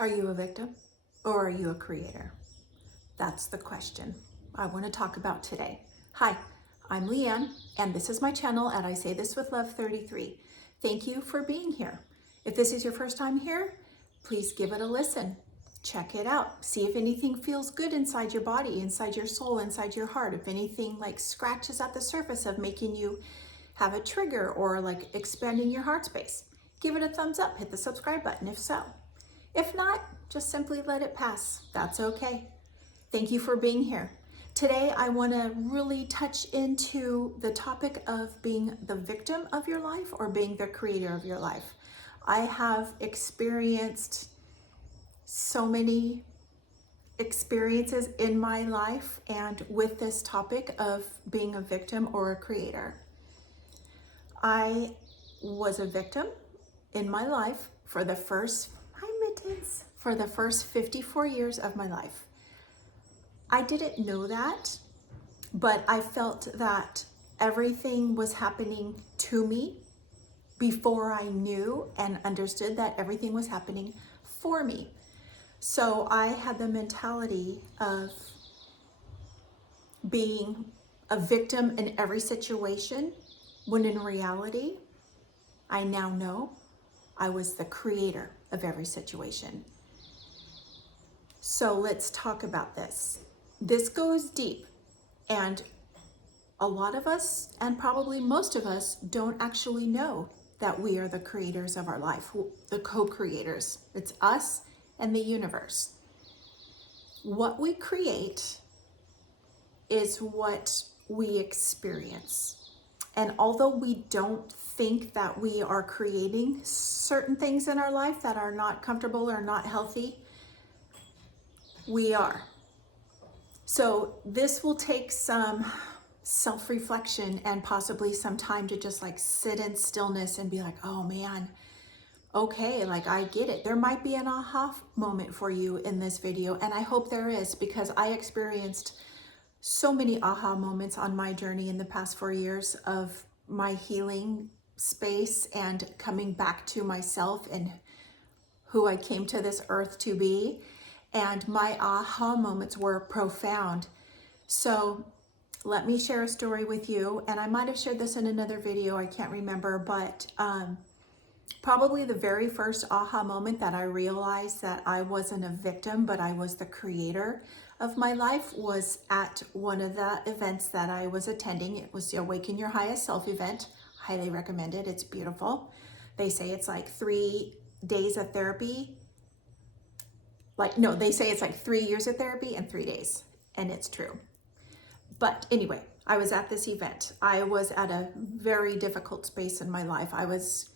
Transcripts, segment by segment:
Are you a victim or are you a creator? That's the question I want to talk about today. Hi, I'm Leanne, and this is my channel, and I say this with love 33. Thank you for being here. If this is your first time here, please give it a listen. Check it out. See if anything feels good inside your body, inside your soul, inside your heart. If anything like scratches at the surface of making you have a trigger or like expanding your heart space. Give it a thumbs up, hit the subscribe button if so. If not, just simply let it pass. That's okay. Thank you for being here. Today, I want to really touch into the topic of being the victim of your life or being the creator of your life. I have experienced so many experiences in my life and with this topic of being a victim or a creator. I was a victim in my life for the first 54 years of my life. I didn't know that, but I felt that everything was happening to me before I knew and understood that everything was happening for me. So I had the mentality of being a victim in every situation, when in reality, I now know I was the creator of every situation. So let's talk about this. This goes deep, and a lot of us, and probably most of us, don't actually know that we are the creators of our life, the co-creators. It's us and the universe. What we create is what we experience. And although we don't think that we are creating certain things in our life that are not comfortable or not healthy, we are. So this will take some self-reflection and possibly some time to just like sit in stillness and be like, oh man, okay, like I get it. There might be an aha moment for you in this video, and I hope there is, because I experienced so many aha moments on my journey in the past 4 years of my healing space and coming back to myself and who I came to this earth to be. And my aha moments were profound. So let me share a story with you. And I might have shared this in another video, I can't remember, but probably the very first aha moment that I realized that I wasn't a victim, but I was the creator of my life was at one of the events that I was attending. It was the Awaken Your Highest Self event. Highly recommended. It's beautiful. They say it's like 3 days of therapy. They say it's like 3 years of therapy in 3 days, and it's true. But anyway, I was at this event. I was at a very difficult space in my life. I was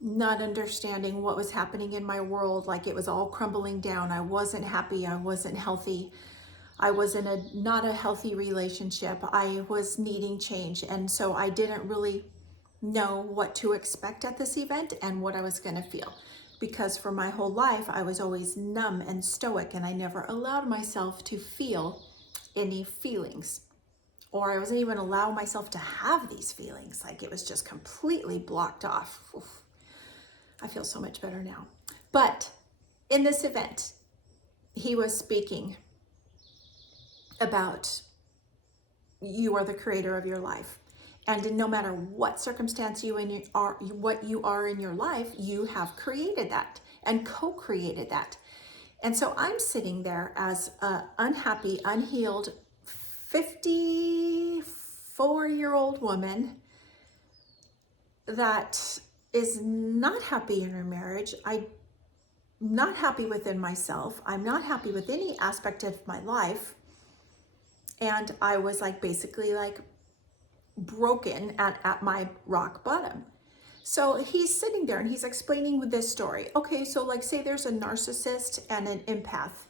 not understanding what was happening in my world. Like it was all crumbling down. I wasn't happy. I wasn't healthy. I was in not a healthy relationship. I was needing change. And so I didn't really know what to expect at this event and what I was going to feel. Because for my whole life, I was always numb and stoic, and I never allowed myself to feel any feelings. Or I wasn't even allow myself to have these feelings. Like it was just completely blocked off. Oof. I feel so much better now. But in this event, he was speaking about you are the creator of your life. And no matter what circumstance what you are in your life, you have created that and co-created that. And so I'm sitting there as an unhappy, unhealed, 54-year-old woman that is not happy in her marriage. I'm not happy within myself. I'm not happy with any aspect of my life. And I was like basically like broken at my rock bottom. So he's sitting there and he's explaining this story. Okay, so like say there's a narcissist and an empath.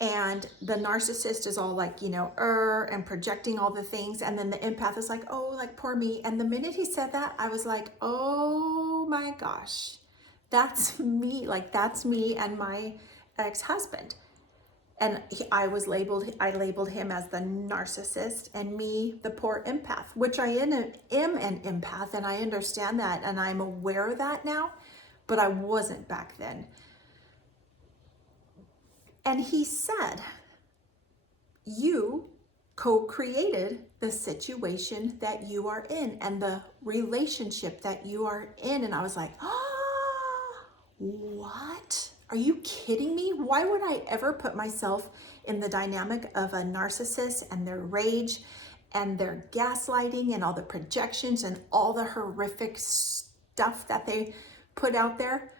And the narcissist is all like, and projecting all the things. And then the empath is like, oh, like poor me. And the minute he said that, I was like, oh my gosh, that's me. Like that's me and my ex-husband. And I labeled him as the narcissist and me, the poor empath, which I am an empath, and I understand that, and I'm aware of that now, but I wasn't back then. And he said, you co-created the situation that you are in and the relationship that you are in. And I was like, oh, what? Are you kidding me? Why would I ever put myself in the dynamic of a narcissist and their rage and their gaslighting and all the projections and all the horrific stuff that they put out there?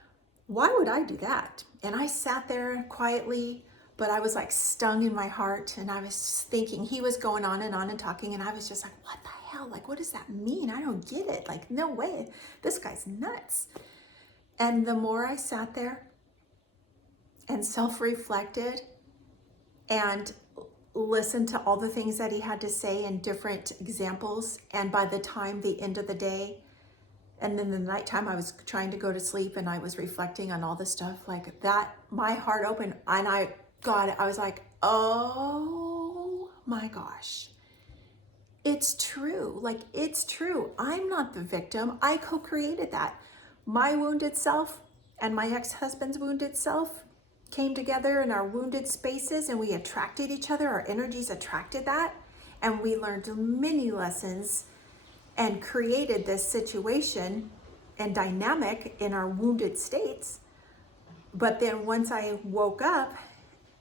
Why would I do that? And I sat there quietly, but I was like stung in my heart, and I was thinking, he was going on and talking, and I was just like, what the hell? Like, what does that mean? I don't get it. Like, no way. This guy's nuts. And the more I sat there and self-reflected and listened to all the things that he had to say and different examples, and by the time the end of the day, and then the nighttime, I was trying to go to sleep and I was reflecting on all this stuff like that, my heart opened, and I was like, oh my gosh, it's true. Like, it's true. I'm not the victim. I co-created that. My wounded self and my ex-husband's wounded self came together in our wounded spaces, and we attracted each other. Our energies attracted that. And we learned many lessons and created this situation and dynamic in our wounded states. But then once I woke up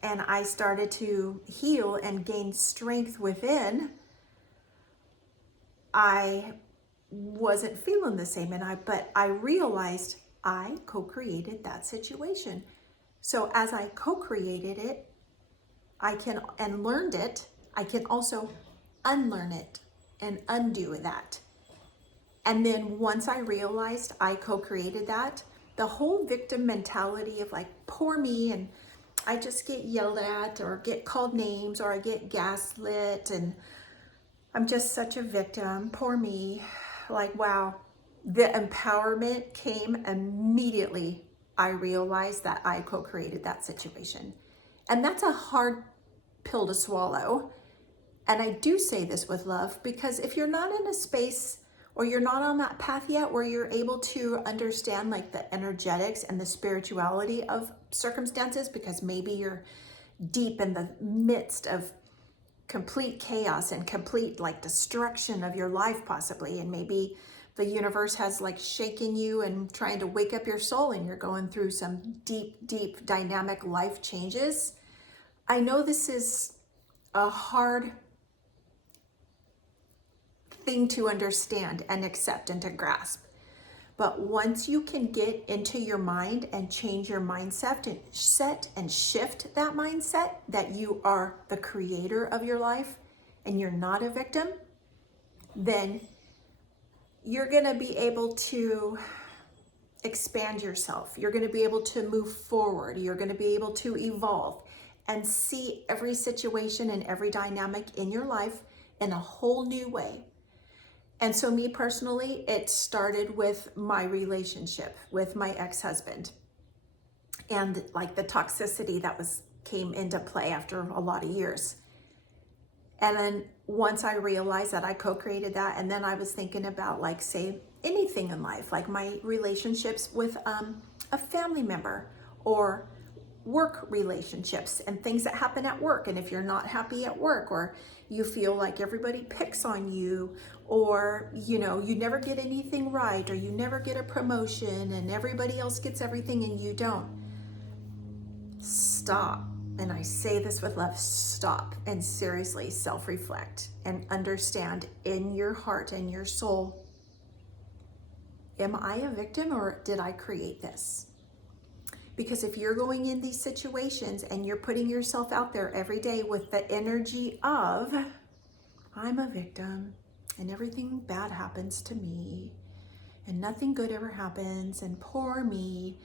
and I started to heal and gain strength within, I wasn't feeling the same. But I realized I co-created that situation. So as I co-created it, and learned it, I can also unlearn it and undo that. And then once I realized I co-created that, the whole victim mentality of like, poor me, and I just get yelled at or get called names or I get gaslit and I'm just such a victim, poor me. Like, wow, the empowerment came immediately. I realized that I co-created that situation. And that's a hard pill to swallow. And I do say this with love, because if you're not in a space or you're not on that path yet where you're able to understand like the energetics and the spirituality of circumstances, because maybe you're deep in the midst of complete chaos and complete like destruction of your life possibly, and maybe the universe has like shaken you and trying to wake up your soul and you're going through some deep dynamic life changes. I know this is a hard thing to understand and accept and to grasp. But once you can get into your mind and change your mindset and shift that mindset that you are the creator of your life and you're not a victim, then you're going to be able to expand yourself. You're going to be able to move forward. You're going to be able to evolve and see every situation and every dynamic in your life in a whole new way. And so me personally, it started with my relationship with my ex-husband and like the toxicity that came into play after a lot of years. And then once I realized that I co-created that, and then I was thinking about like, say, anything in life, like my relationships with a family member or work relationships and things that happen at work. And if you're not happy at work, or you feel like everybody picks on you, or you never get anything right, or you never get a promotion and everybody else gets everything and you don't, stop. And I say this with love, stop and seriously self-reflect and understand in your heart and your soul, am I a victim or did I create this? Because if you're going in these situations and you're putting yourself out there every day with the energy of, I'm a victim and everything bad happens to me and nothing good ever happens and poor me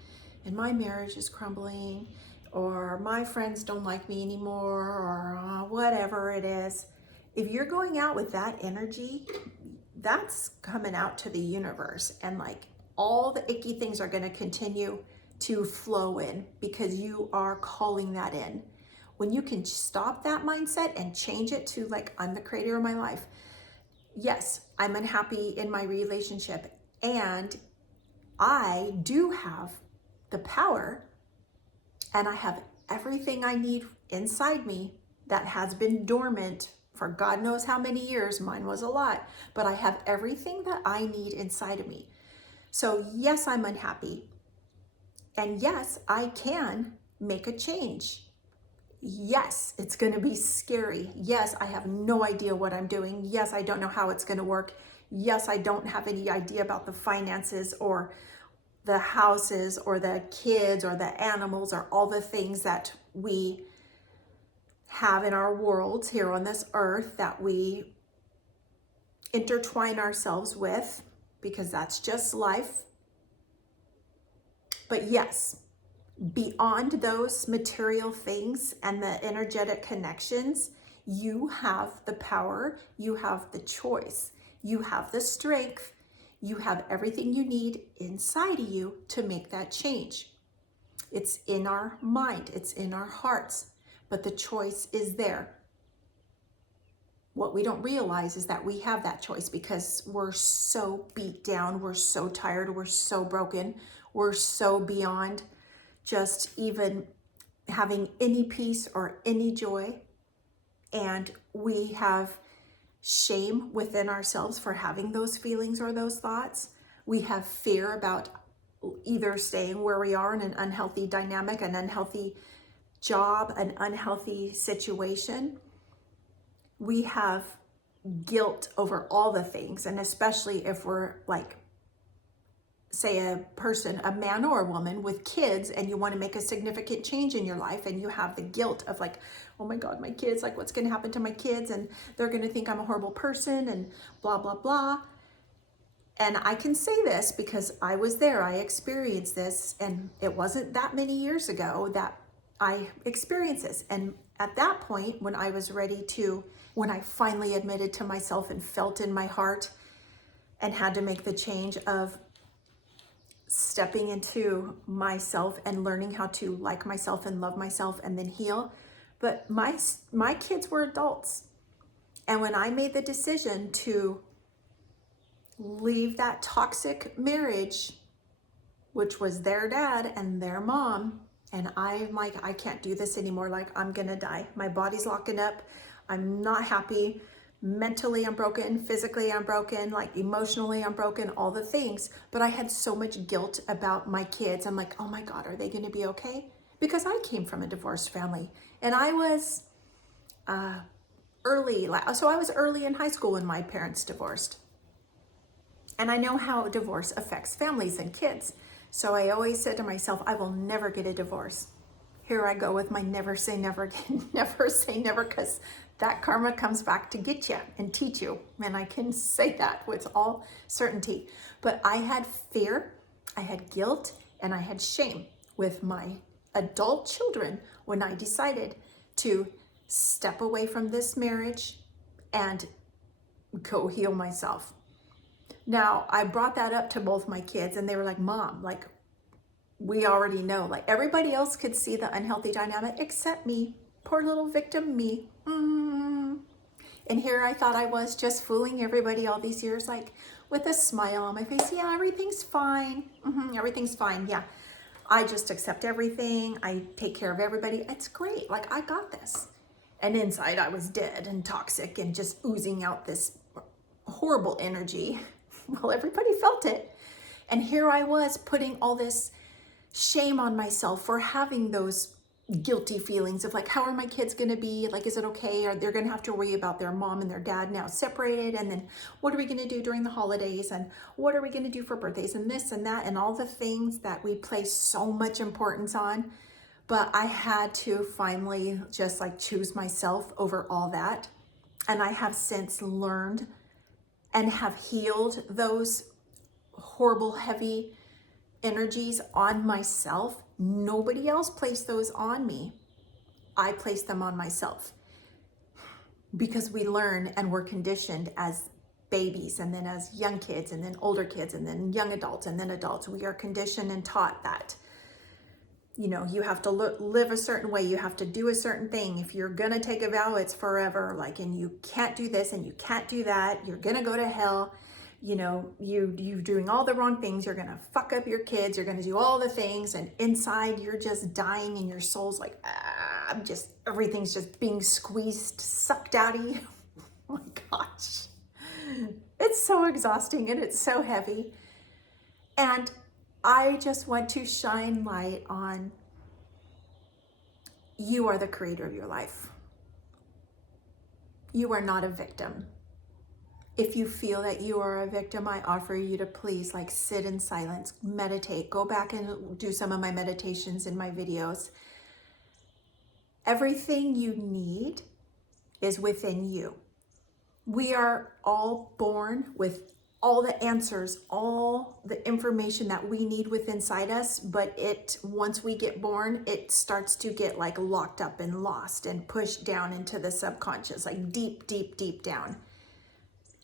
and my marriage is crumbling, or my friends don't like me anymore, or whatever it is. If you're going out with that energy, that's coming out to the universe, and like all the icky things are going to continue to flow in because you are calling that in. When you can stop that mindset and change it to like, I'm the creator of my life. Yes, I'm unhappy in my relationship and I do have the power and I have everything I need inside me that has been dormant for God knows how many years. Mine was a lot, but I have everything that I need inside of me. So yes, I'm unhappy. And yes, I can make a change. Yes, it's going to be scary. Yes, I have no idea what I'm doing. Yes, I don't know how it's going to work. Yes, I don't have any idea about the finances or the houses or the kids or the animals or all the things that we have in our worlds here on this earth that we intertwine ourselves with, because that's just life. But yes, beyond those material things and the energetic connections, you have the power, you have the choice, you have the strength, you have everything you need inside of you to make that change. It's in our mind, it's in our hearts, but the choice is there. What we don't realize is that we have that choice because we're so beat down, we're so tired, we're so broken, we're so beyond just even having any peace or any joy. And we have shame within ourselves for having those feelings or those thoughts. We have fear about either staying where we are in an unhealthy dynamic, an unhealthy job, an unhealthy situation. We have guilt over all the things, and especially if we're like, say, a person, a man or a woman with kids, and you want to make a significant change in your life, and you have the guilt of like, oh my God, my kids, like what's going to happen to my kids, and they're going to think I'm a horrible person, and blah, blah, blah. And I can say this because I was there, I experienced this, and it wasn't that many years ago that I experienced this. And at that point, when I was ready to, when I finally admitted to myself and felt in my heart and had to make the change of stepping into myself and learning how to like myself and love myself and then heal. But my kids were adults. And when I made the decision to leave that toxic marriage, which was their dad and their mom, and I'm like, I can't do this anymore. Like, I'm gonna die. My body's locking up. I'm not happy. Mentally, I'm broken. Physically, I'm broken. Like, emotionally, I'm broken. All the things. But I had so much guilt about my kids. I'm like, oh my God, are they gonna be okay? Because I came from a divorced family, and I was early. So I was early in high school when my parents divorced. And I know how divorce affects families and kids. So I always said to myself, I will never get a divorce. Here I go with my never say never again, never say never, because that karma comes back to get you and teach you. And I can say that with all certainty. But I had fear, I had guilt, and I had shame with my adult children when I decided to step away from this marriage and go heal myself. Now, I brought that up to both my kids, and they were like, Mom, like, we already know. Like, everybody else could see the unhealthy dynamic except me. Poor little victim me. And here I thought I was just fooling everybody all these years, like, with a smile on my face. Yeah, everything's fine. Everything's fine. Yeah, I just accept everything. I take care of everybody. It's great. Like, I got this. And inside, I was dead and toxic and just oozing out this horrible energy. Well, everybody felt it. And here I was putting all this shame on myself for having those guilty feelings of like, how are my kids going to be? Like, is it okay? Or they're going to have to worry about their mom and their dad now separated. And then what are we going to do during the holidays? And what are we going to do for birthdays and this and that and all the things that we place so much importance on. But I had to finally just like choose myself over all that. And I have since learned and have healed those horrible, heavy energies on myself. Nobody else placed those on me. I placed them on myself because we learn and we're conditioned as babies, and then as young kids, and then older kids, and then young adults, and then adults. We are conditioned and taught that, you know, you have to live a certain way. You have to do a certain thing. If you're going to take a vow, it's forever. Like, and you can't do this and you can't do that. You're going to go to hell. you're doing all the wrong things. You're gonna fuck up your kids. You're gonna do all the things, and inside you're just dying, and your soul's like, everything's just being squeezed, sucked out of you. Oh my gosh, it's so exhausting and it's so heavy. And I just want to shine light on, you are the creator of your life. You are not a victim. If you feel that you are a victim, I offer you to please sit in silence, meditate, go back and do some of my meditations in my videos. Everything you need is within you. We are all born with all the answers, all the information that we need within inside us, but once we get born, it starts to get locked up and lost and pushed down into the subconscious, deep, deep, deep down.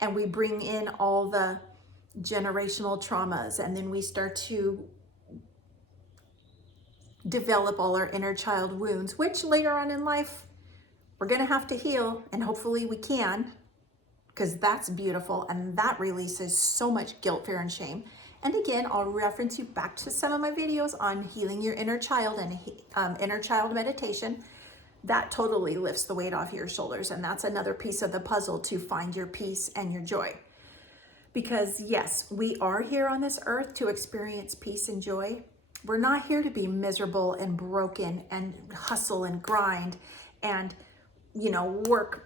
And we bring in all the generational traumas, and then we start to develop all our inner child wounds, which later on in life, we're gonna have to heal, and hopefully we can, because that's beautiful, and that releases so much guilt, fear, and shame. And again, I'll reference you back to some of my videos on healing your inner child and inner child meditation. That totally lifts the weight off your shoulders, and that's another piece of the puzzle to find your peace and your joy. Because yes, we are here on this earth to experience peace and joy. We're not here to be miserable and broken and hustle and grind and work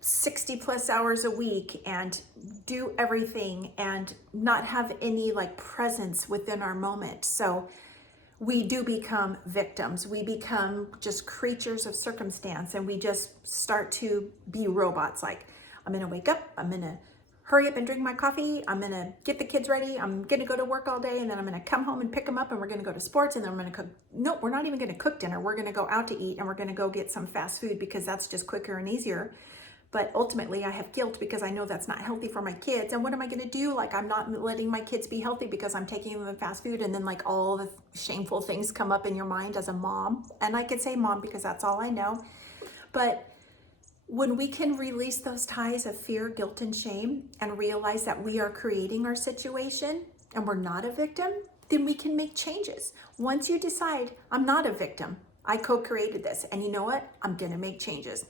60 plus hours a week and do everything and not have any presence within our moment. So we do become victims. We become just creatures of circumstance, and we just start to be robots. I'm gonna wake up, I'm gonna hurry up and drink my coffee, I'm gonna get the kids ready, I'm gonna go to work all day, and then I'm gonna come home and pick them up, and we're gonna go to sports, and then I'm gonna cook. No, we're not even gonna cook dinner. We're gonna go out to eat, and we're gonna go get some fast food because that's just quicker and easier. But ultimately I have guilt because I know that's not healthy for my kids. And what am I gonna do? I'm not letting my kids be healthy because I'm taking them to fast food, and then all the shameful things come up in your mind as a mom. And I could say mom because that's all I know. But when we can release those ties of fear, guilt, and shame, and realize that we are creating our situation and we're not a victim, then we can make changes. Once you decide, I'm not a victim, I co-created this, and you know what? I'm gonna make changes.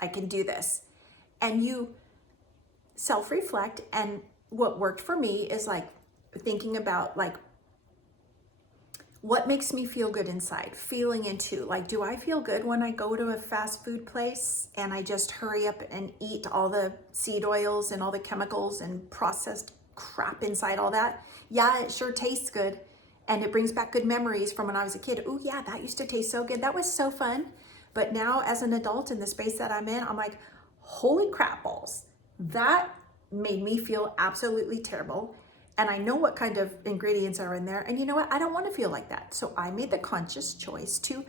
I can do this. And you self-reflect, and what worked for me is thinking about what makes me feel good inside, feeling into do I feel good when I go to a fast food place and I just hurry up and eat all the seed oils and all the chemicals and processed crap inside all that? Yeah, it sure tastes good, and it brings back good memories from when I was a kid. Oh yeah, that used to taste so good. That was so fun. But now as an adult in the space that I'm in, I'm like, holy crap balls, that made me feel absolutely terrible. And I know what kind of ingredients are in there. And you know what? I don't want to feel like that. So I made the conscious choice to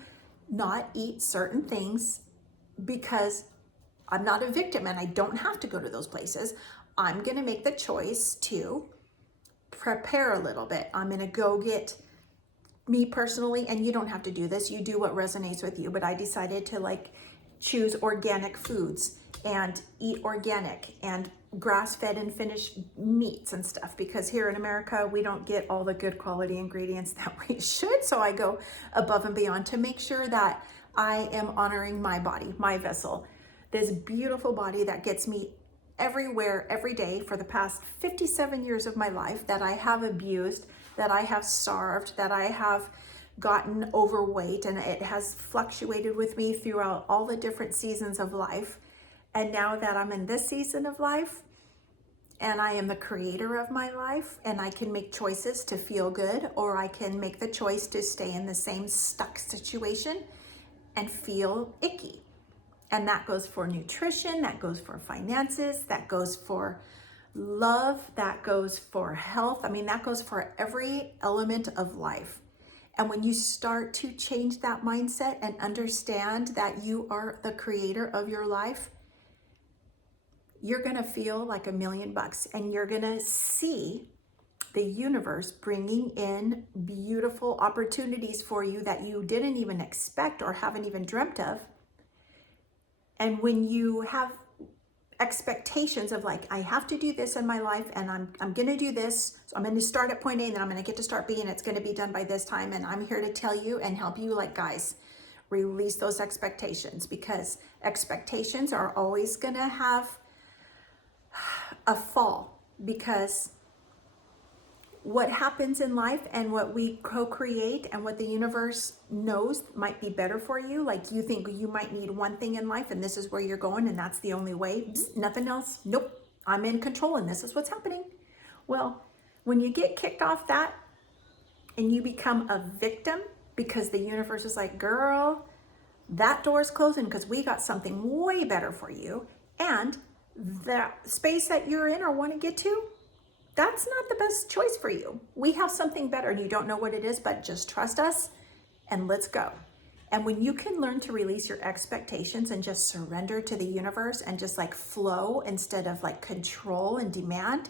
not eat certain things because I'm not a victim and I don't have to go to those places. I'm going to make the choice to prepare a little bit. I'm going to go get, me personally, and you don't have to do this, you do what resonates with you, but I decided to choose organic foods and eat organic and grass-fed and finished meats and stuff, because here in America we don't get all the good quality ingredients that we should. So I go above and beyond to make sure that I am honoring my body, my vessel, this beautiful body that gets me everywhere every day for the past 57 years of my life, that I have abused, that I have starved, that I have gotten overweight, and it has fluctuated with me throughout all the different seasons of life. And now that I'm in this season of life and I am the creator of my life, and I can make choices to feel good, or I can make the choice to stay in the same stuck situation and feel icky. And that goes for nutrition, that goes for finances, that goes for love, that goes for health. I mean, that goes for every element of life. And when you start to change that mindset and understand that you are the creator of your life, you're gonna feel like $1,000,000, and you're gonna see the universe bringing in beautiful opportunities for you that you didn't even expect or haven't even dreamt of. And when you have expectations of like, I have to do this in my life, and I'm going to do this. So I'm going to start at point A, and then I'm going to get to start B, and it's going to be done by this time. And I'm here to tell you and help you, like, guys, release those expectations, because expectations are always going to have a fall, because what happens in life and what we co-create and what the universe knows might be better for you. Like, you think you might need one thing in life and this is where you're going and that's the only way. Nothing else. Nope. I'm in control and this is what's happening. Well, when you get kicked off that and you become a victim because the universe is like, girl, that door's closing because we got something way better for you. And that space that you're in or want to get to, that's not the best choice for you. We have something better and you don't know what it is, but just trust us and let's go. And when you can learn to release your expectations and just surrender to the universe and just like flow instead of like control and demand,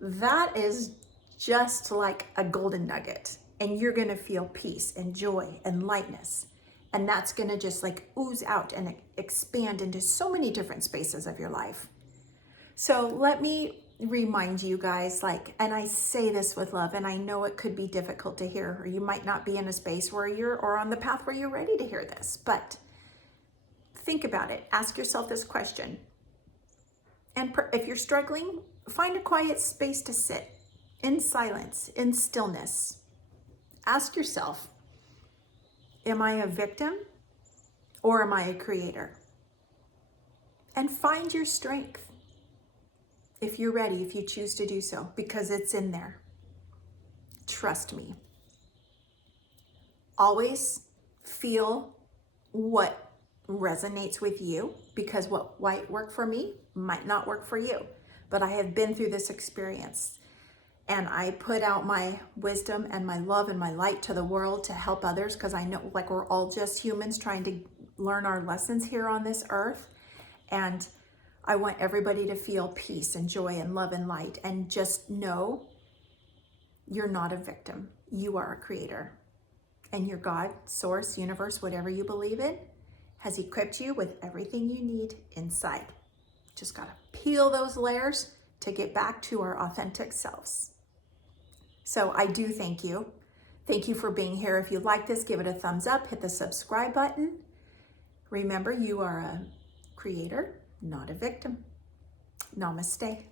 that is just like a golden nugget. And you're gonna feel peace and joy and lightness. And that's gonna just like ooze out and expand into so many different spaces of your life. So let me remind you guys, like, and I say this with love, and I know it could be difficult to hear, or you might not be in a space where you're, or on the path where you're ready to hear this, but think about it. Ask yourself this question. And if you're struggling, find a quiet space to sit in silence, in stillness. Ask yourself, am I a victim or am I a creator? And find your strength. If you're ready, if you choose to do so, because it's in there. Trust me. Always feel what resonates with you, because what might work for me might not work for you. But I have been through this experience, and I put out my wisdom and my love and my light to the world to help others, because I know, like, we're all just humans trying to learn our lessons here on this earth. And I want everybody to feel peace and joy and love and light, and just know you're not a victim. You are a creator, and your God, source, universe, whatever you believe in, has equipped you with everything you need inside. Just gotta peel those layers to get back to our authentic selves. So I do thank you. Thank you for being here. If you like this, give it a thumbs up, hit the subscribe button. Remember, you are a creator, not a victim. Namaste.